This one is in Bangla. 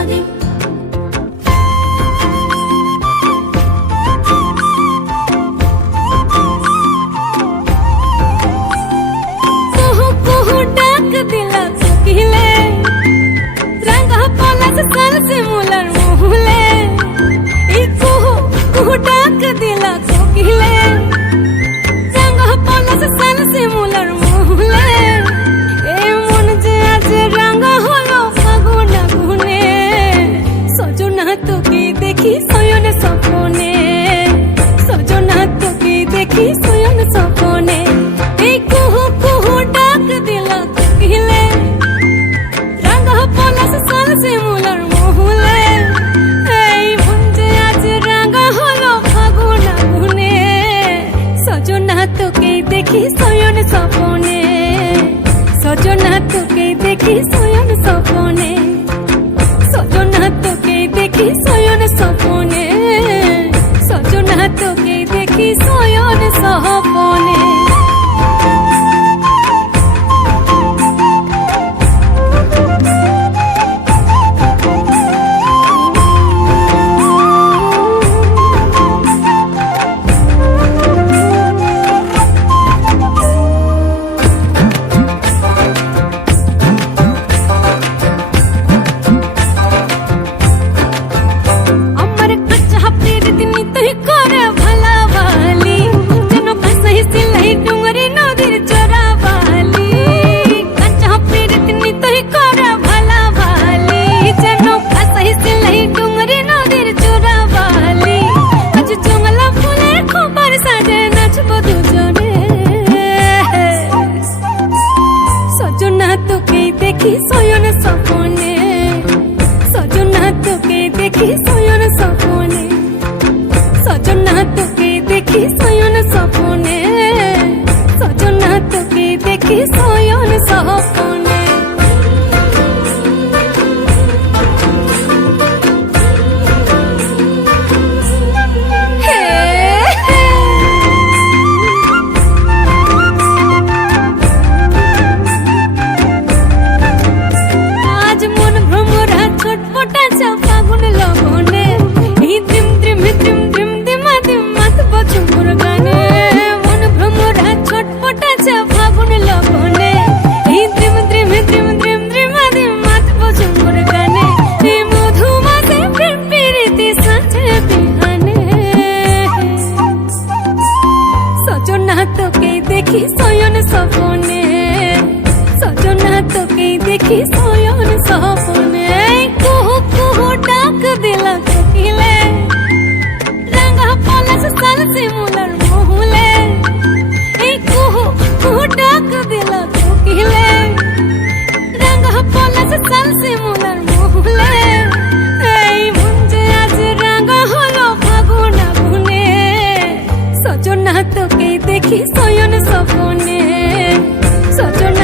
দিমাদিম। কুহু কুহু ডাক দিলা কোকিলে, রাঙা পলাশ সাল শিমুলার মহুলে। এই কুহু কুহু ডাক দিলা কোকিলে, রাঙা পলাশ সাল শিমুলার মহুলে। এ মন যে আজ রাঙা হলো ফাগুন আগুনে, সজনা তোকে দেখি শয়ন স্বপনে, সজনা তোকে দেখি শয়ন স্বপনে। এই কুহু কুহু ডাক দিলা কোকিলে, রাঙা পলাশ সাল শিমুলার মহুলে। এই মন যে আজ রাঙা হলো ফাগুন আগুনে, সজনা তোকে দেখি শয়ন স্বপনে, সজনা তোকে দেখি শয়ন স্বপনে, সজনা তোকে দেখি শয়ন স্বপনে, সজনা তোকে দেখি শয়ন স্বপনে। আমার কাঁচা প্রীতি তুই করে ভালাবালি, যেন কাঁসাই সিলাই ডুঙরি নদীর চোরাবালি। কাঁচা প্রীতি তুই করে ভালাবালি, যেন কাঁসাই সিলাই ডুঙরি নদীর চোরাবালি। আজ জঙ্গলা ফুলের খোপার সাজে নাচবো দুজনে, সজনা তোকে দেখি শয়ন স্বপনে, সজনা তোকে দেখি শয়ন স্বপনে, সজনা তোকে দেখি শয়ন স্বপনে, সজনা তোকে দেখি শয়ন স্বপনে। হে হে। আজ মন ভ্রমরা ছটপটা চা ফাগুন লগনে, এই দ্রিম দ্রিম দ্রিম দ্রিম দিমাদিম মাতব ঝুমুর গানে। মন ভ্রমরা ছটপটা চা ফাগুন লগনে, এই দ্রিম দ্রিম দ্রিম দ্রিম দিমাদিম মাতব ঝুমুর গানে। এই মধুমাসে প্রেম প্রীতি সাঁঝে বিহানে, সজনা তোকে দেখি শয়ন স্বপনে, সজনা তোকে দেখি শয়ন স্বপনে। কুহু কুহু ডাক দিলা কোকিলে, রাঙা পলাশ সাল শিমুলার মহুলে। এই কুহু কুহু ডাক দিলা কোকিলে, রাঙা পলাশ সাল শিমুলার মহুলে। এই মন যে আজ রাঙা হলো ফাগুন আগুনে, সজনা তোকে দেখি শয়ন স্বপনে, সজনা